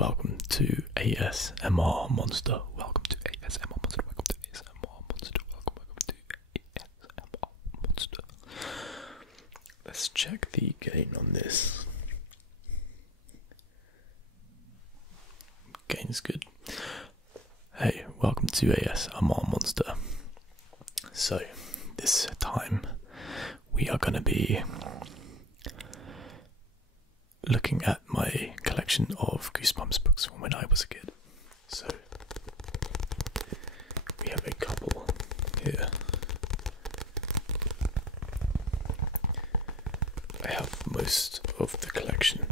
welcome to ASMR Monster. Welcome to ASMR Monster. Welcome to ASMR Monster. Welcome to ASMR Monster. Let's check the gain on this. Gain's good. Hey, welcome to ASMR Monster. So, this time we are going to be looking at my collection of Goosebumps books from when I was a kid. So, we have a couple here. I have most of the collection.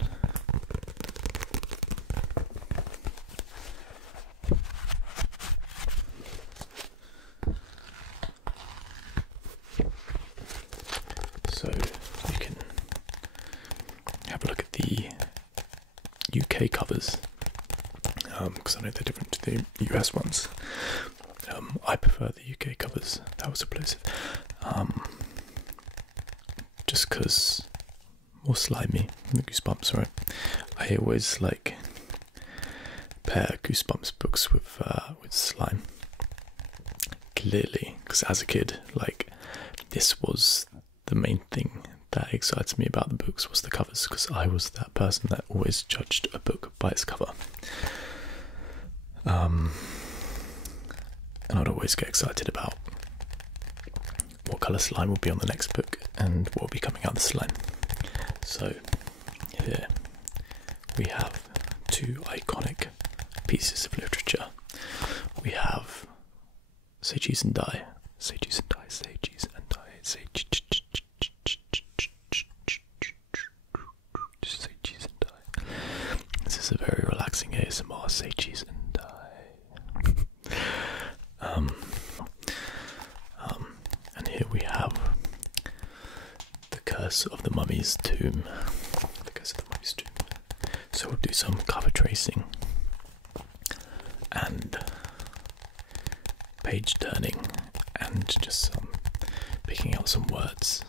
So you can have a look at the UK covers, because I know they're different to the US ones. I prefer the UK covers. That was explosive. Just because more slimy than the Goosebumps, right? I always pair Goosebumps books with slime. Clearly, because as a kid, this was the main thing that excites me about the books was the covers, because I was that person that always judged a book by its cover. And I'd always get excited about what colour slime will be on the next book and what will be coming out of the slime. So here we have two iconic pieces of literature. We have Say Cheese and Die. Say Cheese and Die, Say Cheese and Die, Say Cheese and Die. This is a very relaxing ASMR, Say Cheese and Die. And here we have The Curse of the Mummy's Tomb. The Curse of the Mummy's Tomb. So we'll do some cover tracing and page turning and just picking out some words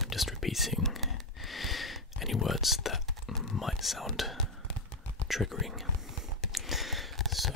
and just repeating any words that might sound triggering. So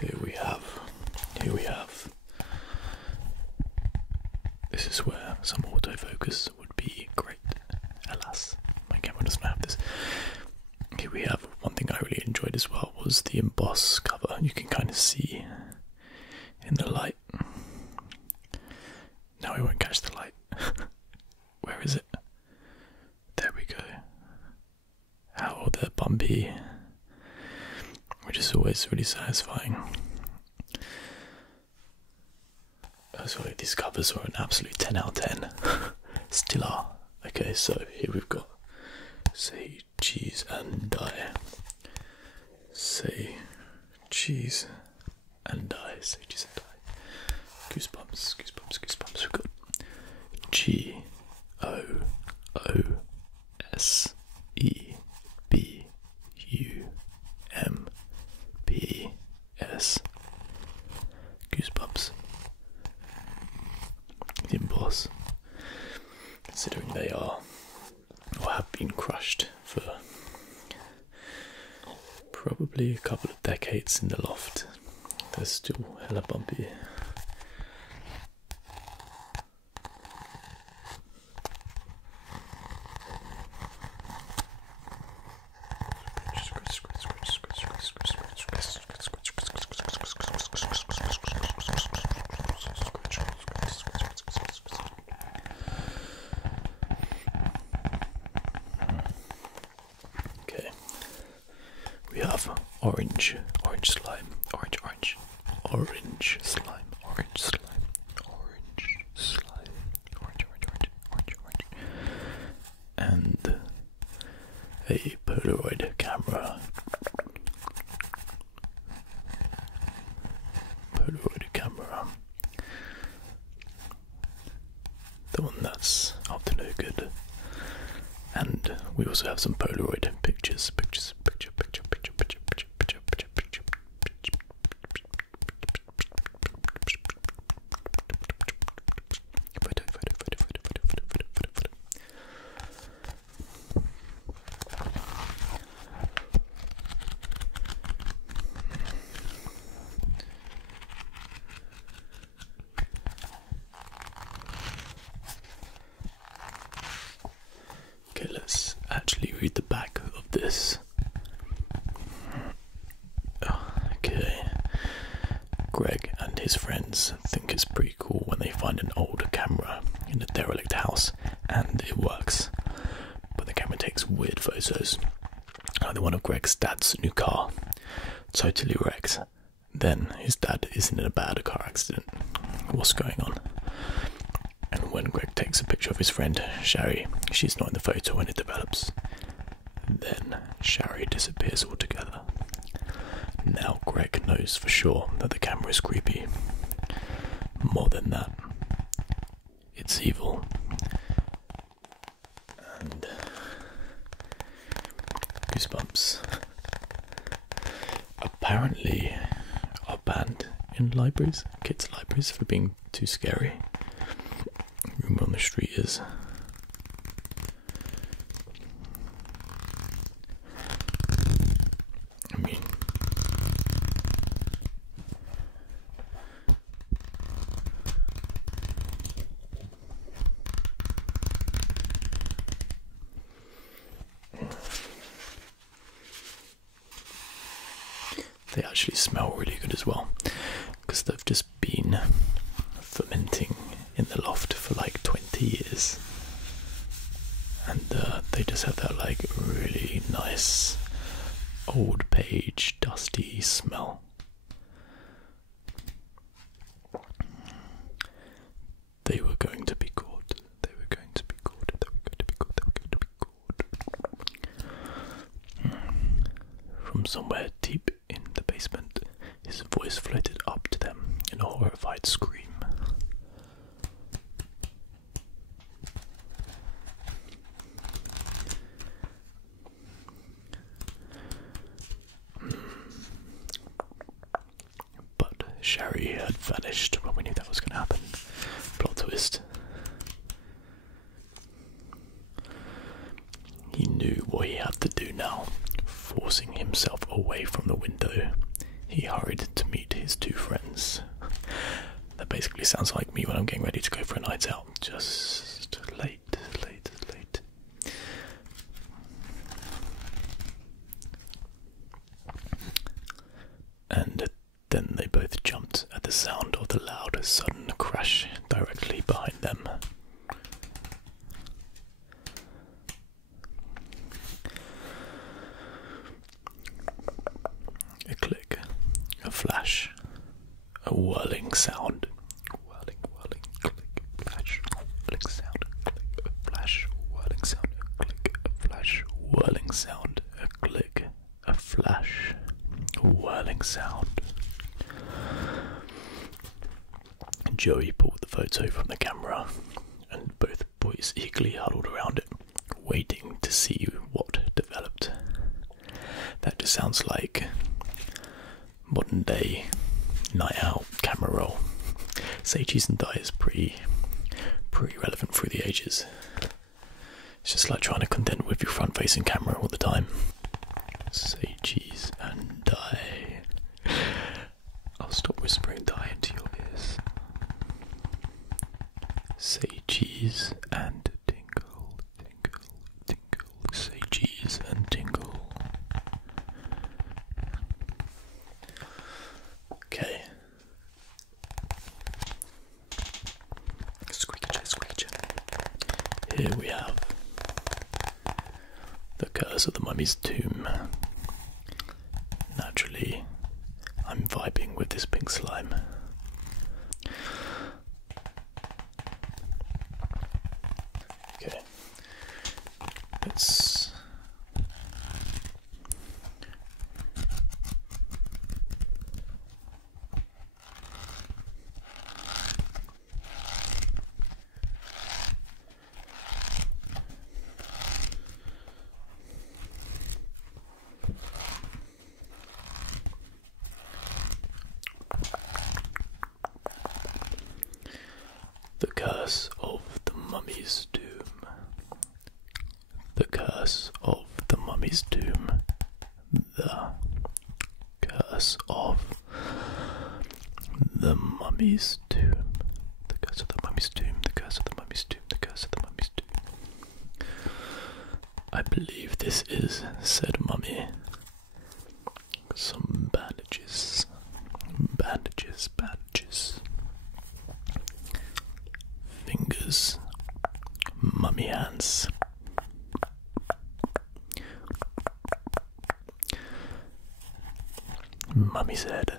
here we have. This is where some autofocus would be great. Alas, my camera doesn't have this. Here we have one thing I really enjoyed as well was the emboss cover. You can kind of see in the light. Now we won't catch the light. Where is it? There we go. How they're bumpy, which is always really satisfying. Sorry, these covers are an absolute 10 out of 10. Still are. Okay, so here we've got Say Cheese and Die. Say Cheese and Die. Say Cheese and Die. Goosebumps, Goosebumps, Goosebumps. We've got GOOSEBUMPS. Goosebumps. The emboss. probably a couple of decades in the loft. They're still hella bumpy. Okay, we have orange slime, orange slime, orange slime, and a Polaroid camera. The one that's up to no good. And we also have some Polaroid pictures. Okay, let's actually read the back of this. Okay. Greg and his friends think it's pretty cool when they find an old camera in a derelict house, and it works. But the camera takes weird photos. Like one of Greg's dad's new car, totally wrecked. Then his dad is in a bad car accident. What's going on? And when Greg takes a picture of his friend, Shari, she's not in the photo when it develops. Then Shari disappears altogether. Now Greg knows for sure that the camera is creepy. More than that, it's evil. And Goosebumps apparently are banned in libraries, kids' libraries, for being too scary. Rumor on the street is they actually smell really good as well, because they've just been fermenting in the loft for like 20 years, and they just have that like really nice old page dusty smell. They were going to be caught. From somewhere deep in the basement, his voice floated up to them in a horrified scream. But Shari had vanished when we knew that was going to happen. Plot twist. He knew what he had to do now. Forcing himself away from the window, he hurried to meet his two friends. That basically sounds like me when I'm getting ready to go for a night out. Just late. And then they both jumped at the sound of the loud, sudden crash directly behind them. A click, a flash, a whirling sound. Whirling, click, flash, whirling sound, click, a flash, whirling sound, a click, a flash, whirling sound, a click, a flash, a whirling sound. Joey pulled the photo from the camera, and both boys eagerly huddled around it, waiting to see what developed. That just sounds like modern day night out camera roll. Say cheese and die is pretty relevant through the ages. It's just like trying to contend with your front facing camera all the time. Say cheese and die. Curse of the Mummy's Tomb. Naturally, I'm vibing with this pink slime. Okay, let's... The Curse of the Mummy's Tomb. The Curse of the Mummy's Tomb. The Curse of the Mummy's Tomb. The Curse of the Mummy's Tomb. The Curse of the Mummy's Tomb. The Curse of the Mummy's Tomb. I believe this is said mummy. Some bandages. Bandages. Fingers, mummy hands. Mummy's head.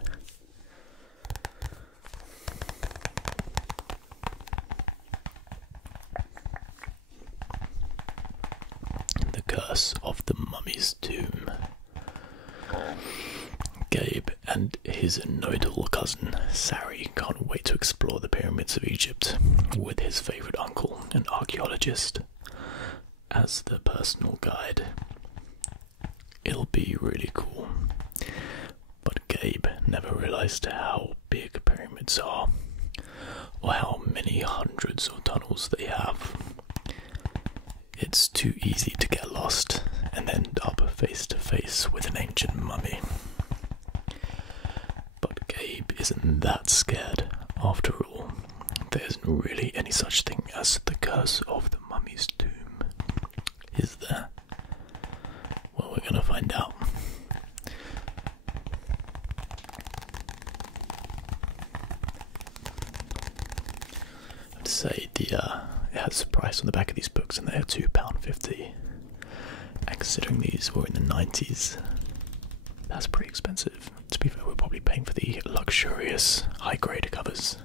The Curse of the Mummy's Tomb. Gabe and his nodal cousin Sari can't wait to explore the pyramids of Egypt with his favourite uncle, an archaeologist, as their personal guide. It'll be really cool. But Gabe never realised how big pyramids are, or how many hundreds of tunnels they have. It's too easy to get lost and end up face to face with an ancient mummy. But Gabe isn't that scared. After all, there isn't really any such thing as the Curse of the Mummy's Tomb, is there? Well, we're gonna find out. I have to say, it has a price on the back of these books, and they're £2.50. And considering these were in the 90s, that's pretty expensive. To be fair, we're probably paying for the luxurious, high-grade covers.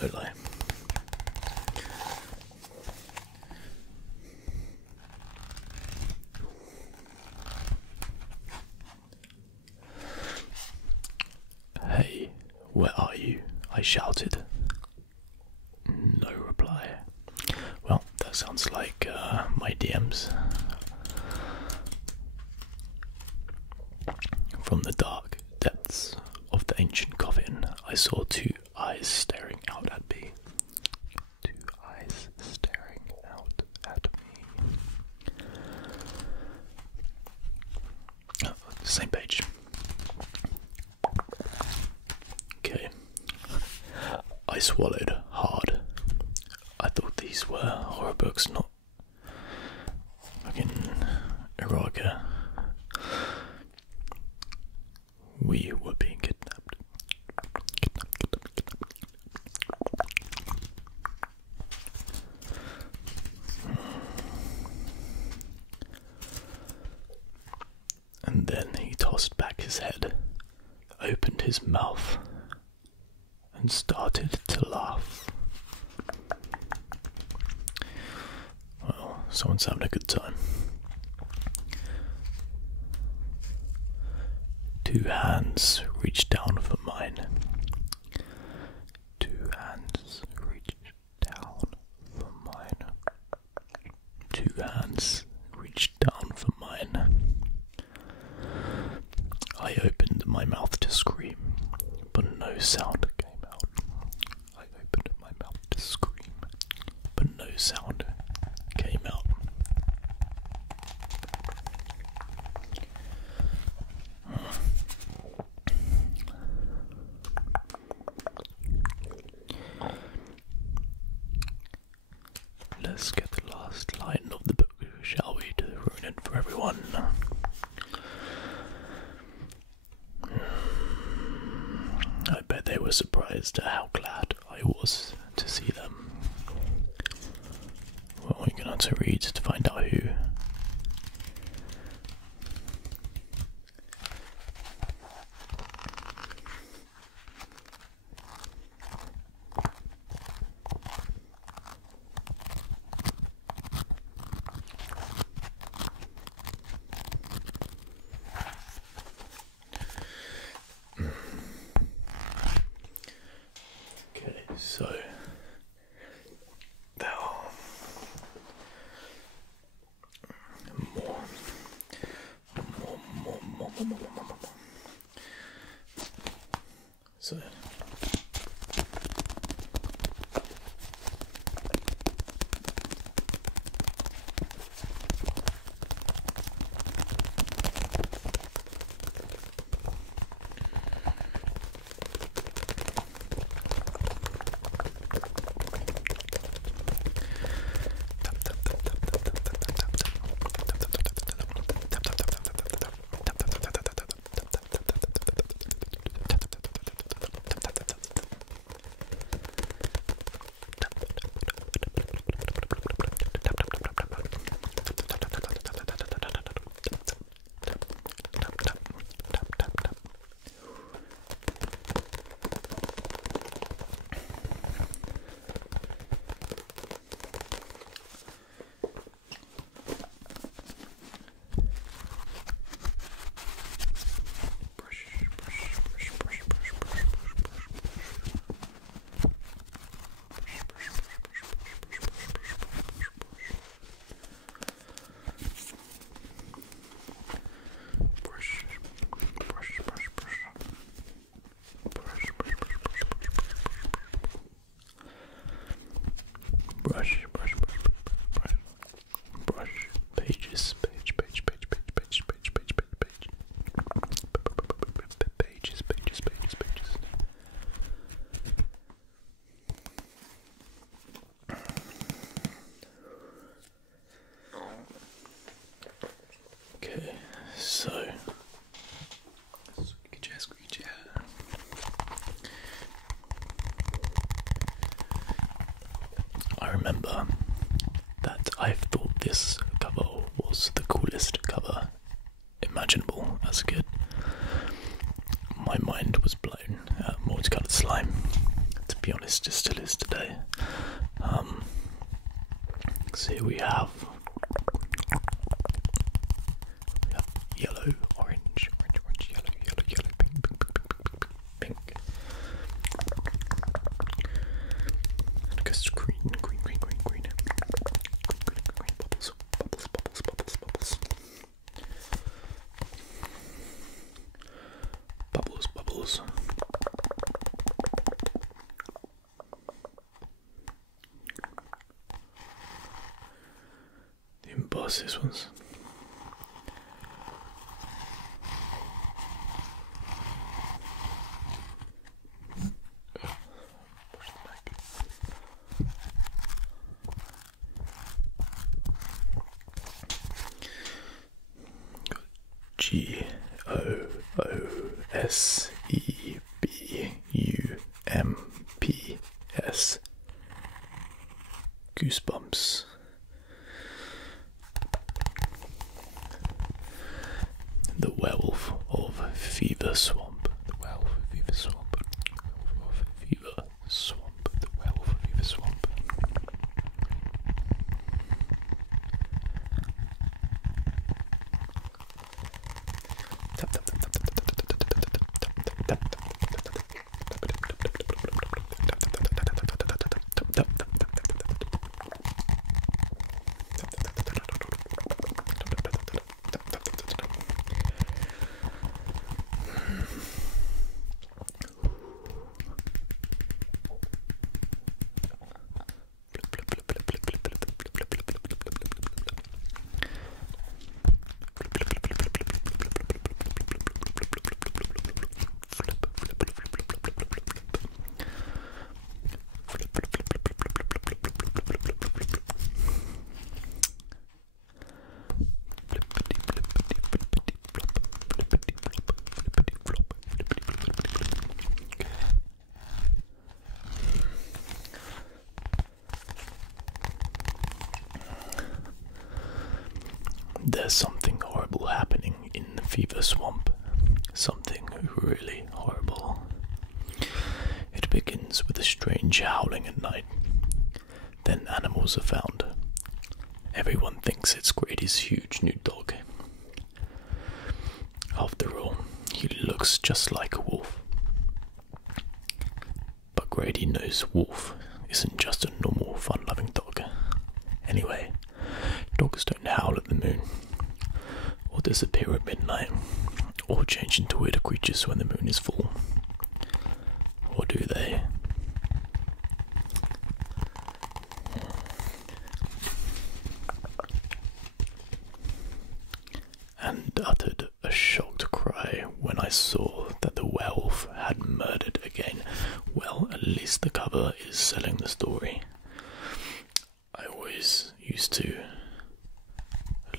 No lie. Hey, where are you? I shouted. No reply. Well, that sounds like my DMs. From the dark depths of the ancient coffin, I saw two eyes staring out at me. Two eyes staring out at me. Oh, same page. Okay. I swallowed hard. I thought these were horror books, not fucking erotica. We were being kidnapped. And then he tossed back his head, opened his mouth, and started to laugh. Well, someone's having a good time. Two hands reached down for mine. Two hands reached down for mine. Two hands reached down for mine. I opened my mouth to scream, but no sound came out. I opened my mouth to scream, but no sound came out. Let's get the last line of the book, shall we, to ruin it for everyone. I bet they were surprised at how glad I was to see them. Well, we're going to have to read to find out who So brush, pages, pages. Okay, so squeaky chair. I remember that I thought this cover was the coolest cover imaginable as a kid. My mind was blown at multicoloured slime. To be honest, it still is today. So here we have yellow, orange, yellow, pink. And it goes to green. Bubbles. The emboss this one's. Goosebumps. Goosebumps. The Werewolf of Fever Swamp. The Werewolf of Fever Swamp. The Werewolf of Fever Swamp. There's something horrible happening in the Fever Swamp. Something really horrible. It begins with a strange howling at night. Then animals are found. Everyone thinks it's Grady's huge new dog. After all, he looks just like a wolf. But Grady knows Wolf isn't just a normal fun-loving dog. Anyway, dogs don't howl at the moon, or disappear at midnight, or change into weirder creatures when the moon is full. Or do they? And uttered a shocked cry when I saw that the werewolf had murdered again. Well, at least the cover is selling the story. I always used to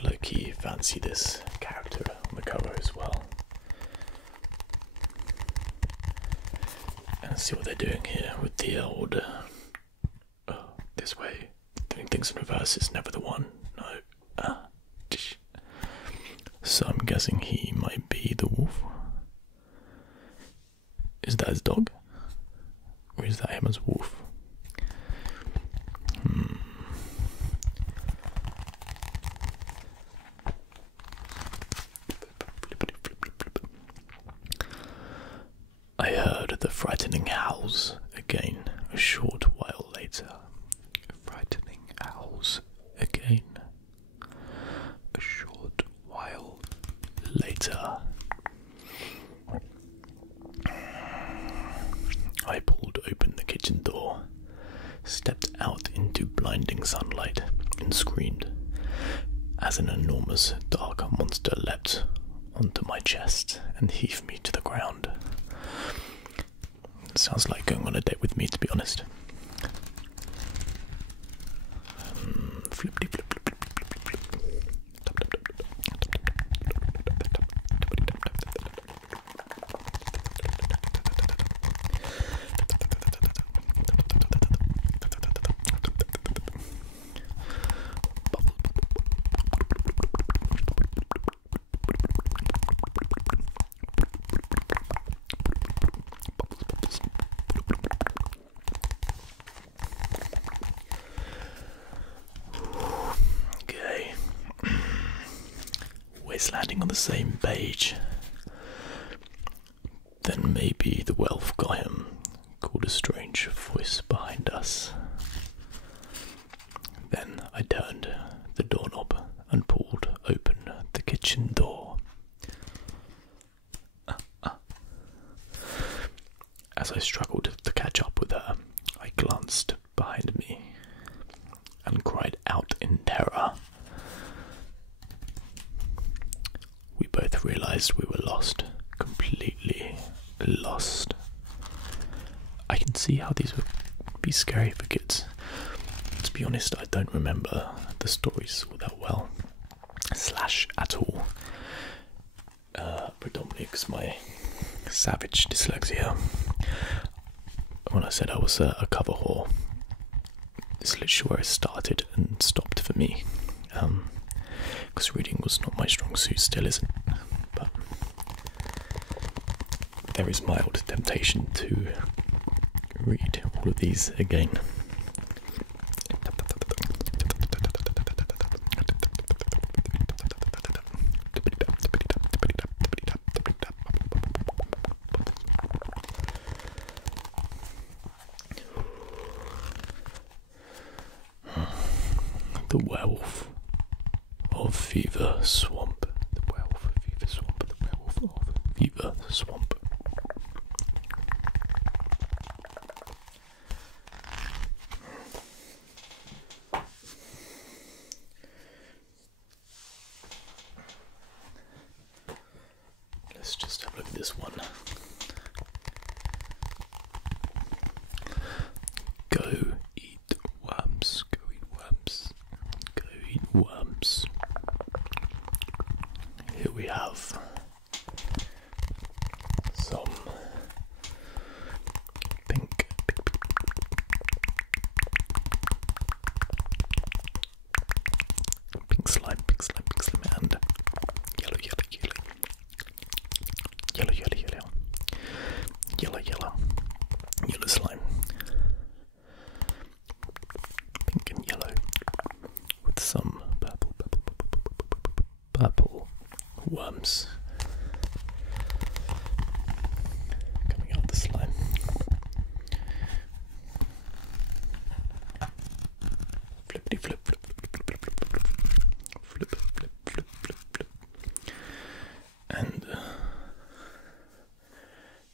low-key fancy this character on the cover as well. And see what they're doing here with the old this way. Doing things in reverse is never the one. No. So I'm guessing he might be the wolf. Is that his dog? Or is that him as wolf? I heard the frightening howls again a short while later. Frightening howls again a short while later. I pulled open the kitchen door, stepped out into blinding sunlight, and screamed as an enormous dark monster leapt onto my chest and heaved me to the ground. Sounds like going on a date with me, to be honest. Flippity flip flip flip flip flip. Landing on the same page. Then maybe the werewolf got him, called a strange voice behind us. Then I turned the doorknob and pulled open the kitchen door. As I struggled to catch up with her, I glanced behind me and cried out in terror. We both realised we were lost, completely lost. I can see how these would be scary for kids. To be honest, I don't remember the stories all that well, / at all. Predominantly because my savage dyslexia. When I said I was a cover whore, it's literally where it started and stopped for me. Because reading was not my strong suit, still isn't, but there is mild temptation to read all of these again. The werewolf of Fever Swamp. The werewolf of Fever Swamp. The werewolf of Fever Swamp. Let's just have a look at this one. Go eat worms. Go eat worms. Go eat worms. Here we have some pink slime, and yellow.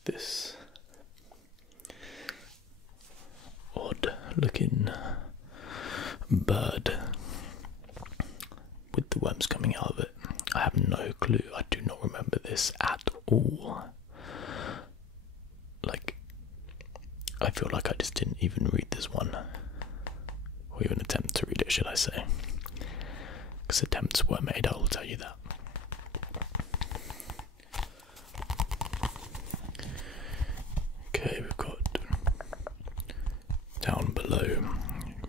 this odd looking bird with the worms coming out of it. I have no clue. I do not remember this at all. Like, I feel like I just didn't even read this one, or even attempt to read it, should I say, because attempts were made, I will tell you that. Okay, we've got down below,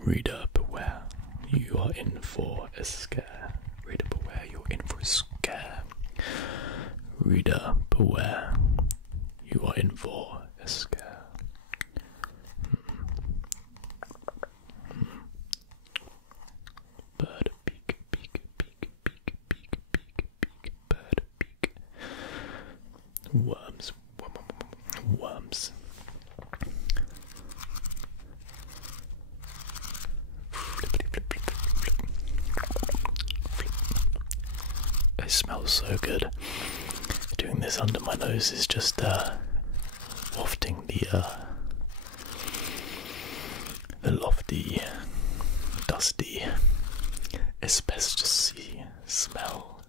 reader beware, you are in for a scare. Reader beware, you're in for a scare. Reader beware, you are in for a scare. Bird beak, beak, beak, beak, beak, beak, beak, bird beak. Worms, worms. It smells so good. Doing this under my nose is just wafting the lofty, dusty, asbestos-y smell.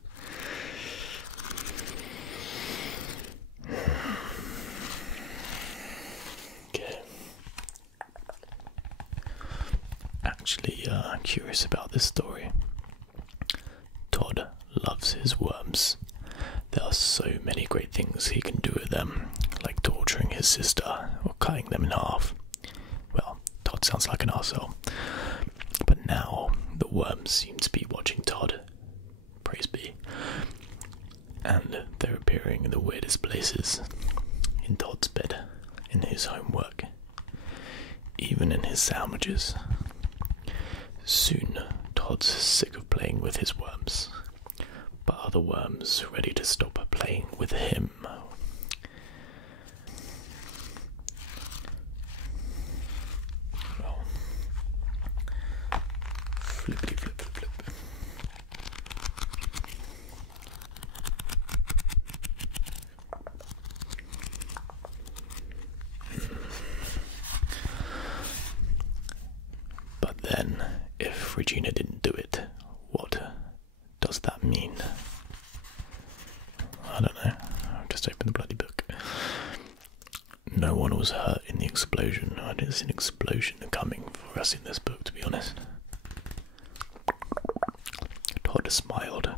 Okay. Actually, curious about this story. Todd loves his worms. There are so many great things he can do with them, like torturing his sister or cutting them in half. Well, Todd sounds like an arsehole. But now the worms seem to be watching Todd. Praise be. And they're appearing in the weirdest places. In Todd's bed, in his homework, even in his sandwiches. Soon, Todd's sick of playing with his worms, but other worms ready to stop playing with him. Well, flippity flip flip flip. But then, if Regina didn't do it, what does that mean? I don't know. I've just opened the bloody book. No one was hurt in the explosion. I didn't see an explosion coming for us in this book, to be honest. Todd smiled.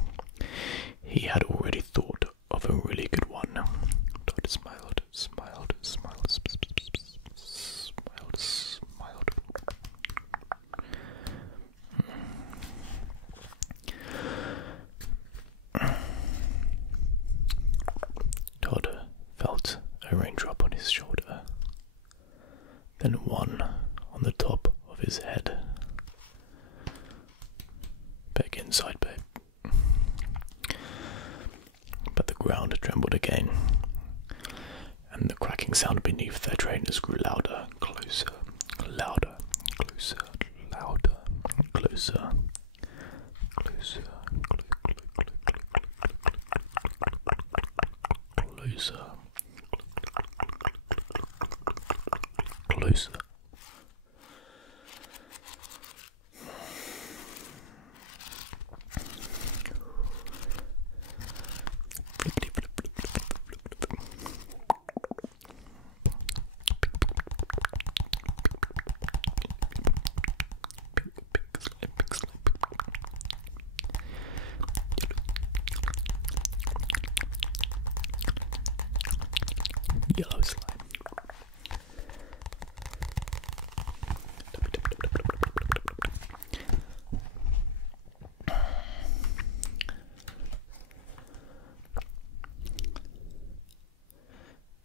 He had already thought of a really good one. Todd smiled, smiled, smiled, smiled, smiled. Todd felt a raindrop on his shoulder, then one on the top of his head. Back inside, babe. But the ground trembled again, and the cracking sound beneath their trainers grew louder, closer, louder, closer, louder, closer, closer, closer, closer. Flippity flip flip flip flip flip flip. Pink slime. Yellow slime.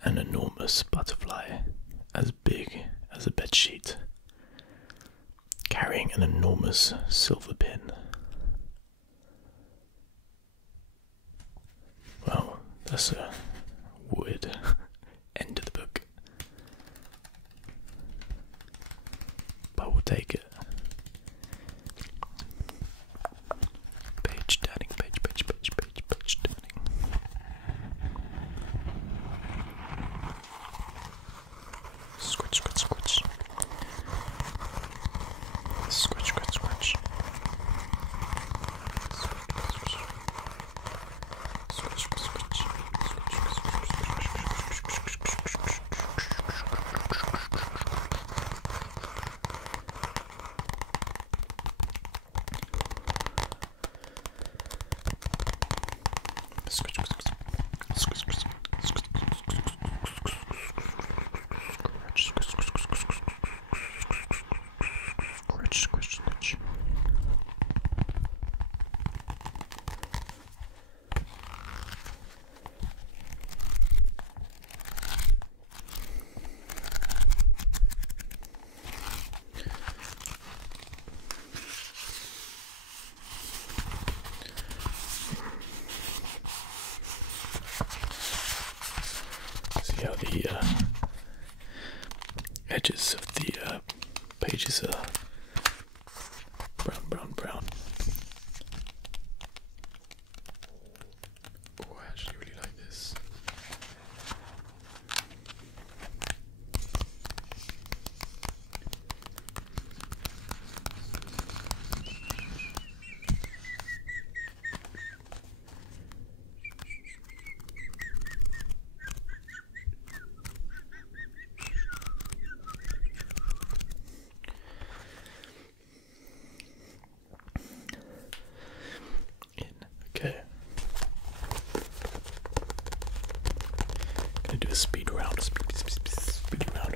An enormous butterfly, as big as a bedsheet, carrying an enormous silver pin. Well, that's a weird end to the book, but we'll take it. Page turning, page turning. See how the edges of the pages are brown, brown, brown. Oh, I actually really like this. Okay. Gonna do a speed round. Speed round.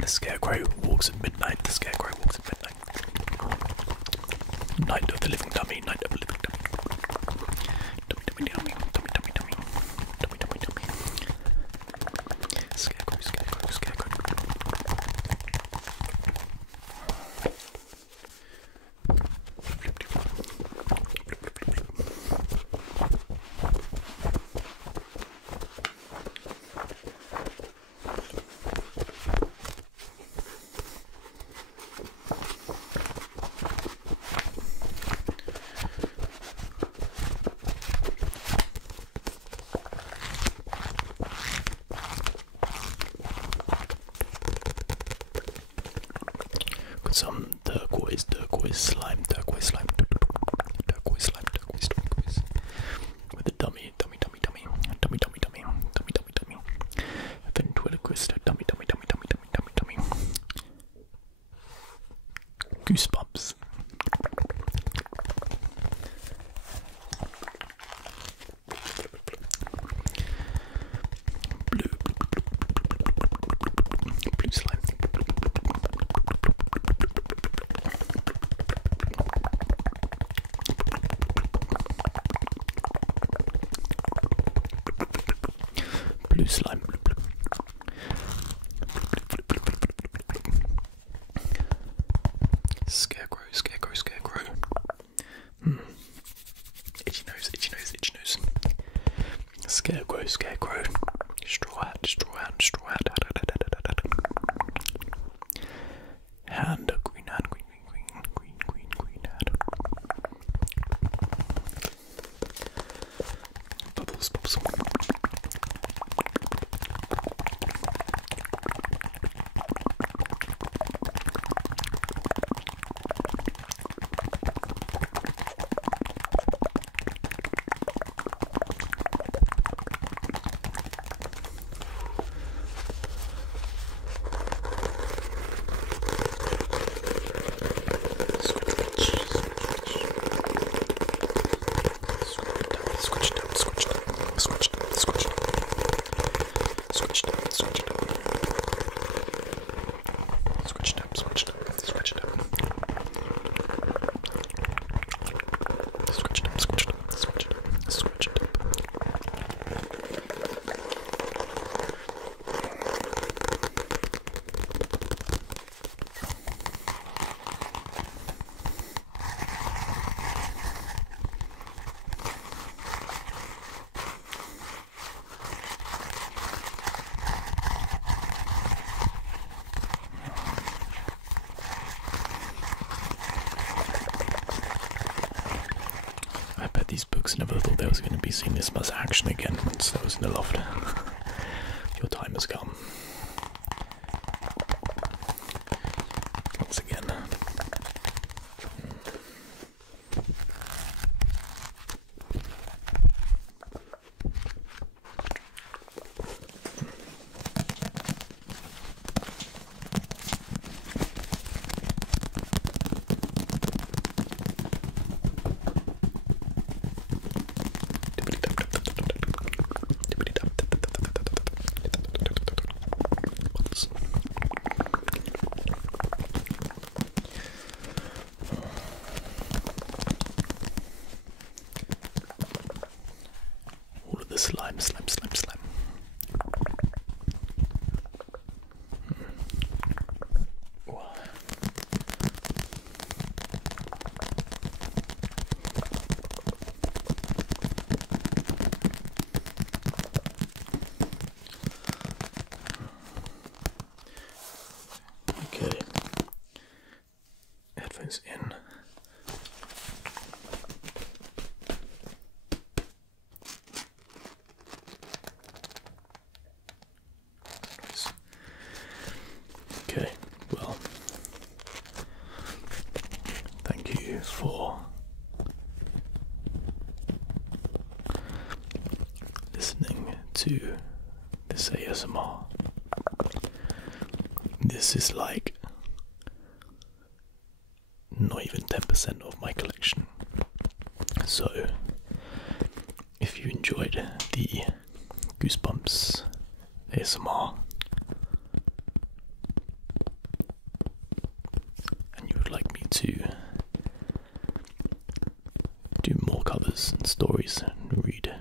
The scarecrow walks at midnight. The scarecrow walks at midnight. Night of the living dummy. Night of the living dummy. Dummy, dummy, dummy. Dummy, dummy, dummy. Dummy, dummy, dummy. Scarecrow, scarecrow, scarecrow. Got some turquoise slime, turquoise slime, turquoise slime, turquoise. With a dummy, dummy, dummy, dummy, dummy, dummy, dummy, dummy, dummy, dummy. A ventriloquist, dummy, dummy, dummy, dummy, dummy, dummy, dummy. Goosebumps. Blue slime. Blue slime. Scarecrow, scarecrow, scarecrow. Itchy nose, itchy nose, itchy nose. Scarecrow, scarecrow. Straw hat, straw hat, straw hat. Hand, green hand, green hand. Bubbles, bubbles. These books never thought they was going to be seeing this much action again once I was in the loft. Your time has come. Once again. headphones in. Okay, well, thank you for listening to this ASMR. This is like not even 10% of my collection. So, if you enjoyed the Goosebumps ASMR and you would like me to do more covers and stories and read